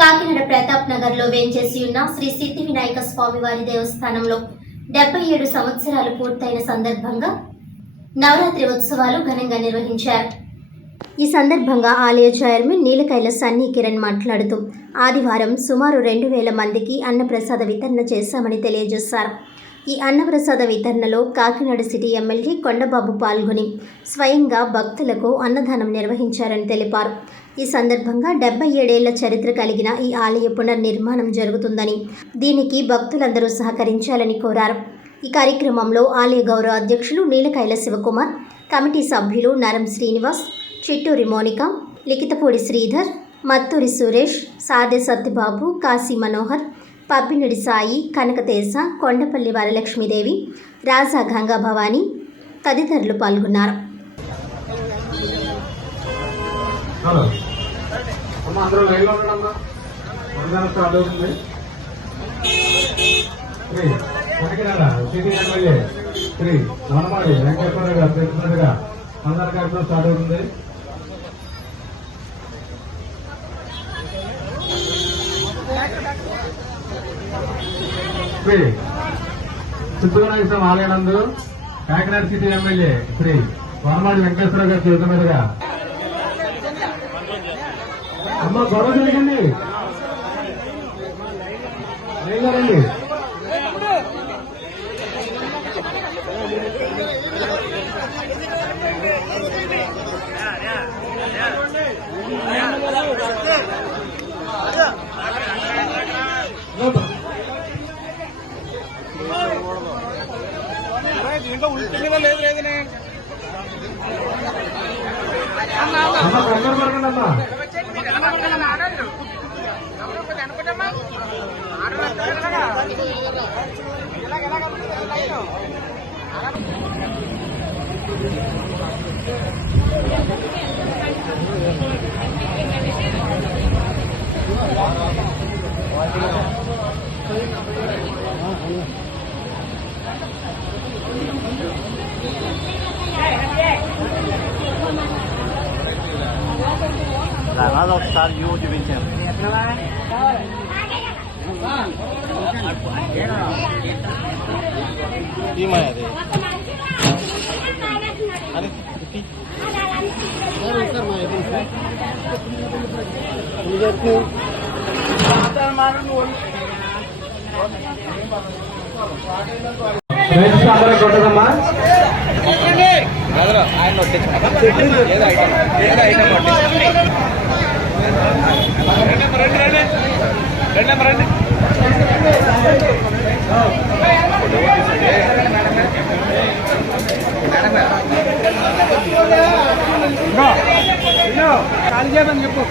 కాకినాడ ప్రతాప్ నగర్ లో వేంచేసి ఉన్న శ్రీ సిద్ధి వినాయక స్వామి వారి దేవస్థానంలో 77 సంవత్సరాలు పూర్తయిన సందర్భంగా నవరాత్రి ఉత్సవాలు ఘనంగా నిర్వహించారు. ఈ సందర్భంగా ఆలయ చైర్మన్ నీలకైల సన్నీ కిరణ్ మాట్లాడుతూ ఆదివారం సుమారు 2000 మందికి అన్నప్రసాద వితరణ చేశామని తెలియజేశారు. ఈ అన్నప్రసాద వితరణలో కాకినాడ సిటీ ఎమ్మెల్యే కొండబాబు పాల్గొని స్వయంగా భక్తులకు అన్నదానం నిర్వహించారని తెలిపారు. ఈ సందర్భంగా 77 ఏళ్ల చరిత్ర కలిగిన ఈ ఆలయ పునర్నిర్మాణం జరుగుతుందని, దీనికి భక్తులందరూ సహకరించాలని కోరారు. ఈ కార్యక్రమంలో ఆలయ గౌరవ అధ్యక్షులు నీలకైల శివకుమార్, కమిటీ సభ్యులు నరం శ్రీనివాస్, చిట్టూరి మోనిక, లిఖితపూడి శ్రీధర్, మత్తూరి సురేష్, సాదే సత్యబాబు, కాశీ మనోహర్, పబ్బినుడి సాయి, కనకతేజ, కొండపల్లి వరలక్ష్మీదేవి, రాజా గంగా భవానీ తదితరులు పాల్గొన్నారు. చిత్తూరు ఆలయనందు కాకినాడ సిటీ ఎమ్మెల్యే శ్రీ వనమాడి వెంకటేశ్వర గారి చేతుల మీదుగా అమ్మ గొడవ జరిగింది అయ్యారండి. దీంట్లో ఉల్టా లేదు లేదనే కంగారు పడకండి Nada ఒకసారి వ్యూ చూపించాను. కొట్టదమ్మా ఆయన రండి ఖాళీ చేయమని చెప్పు.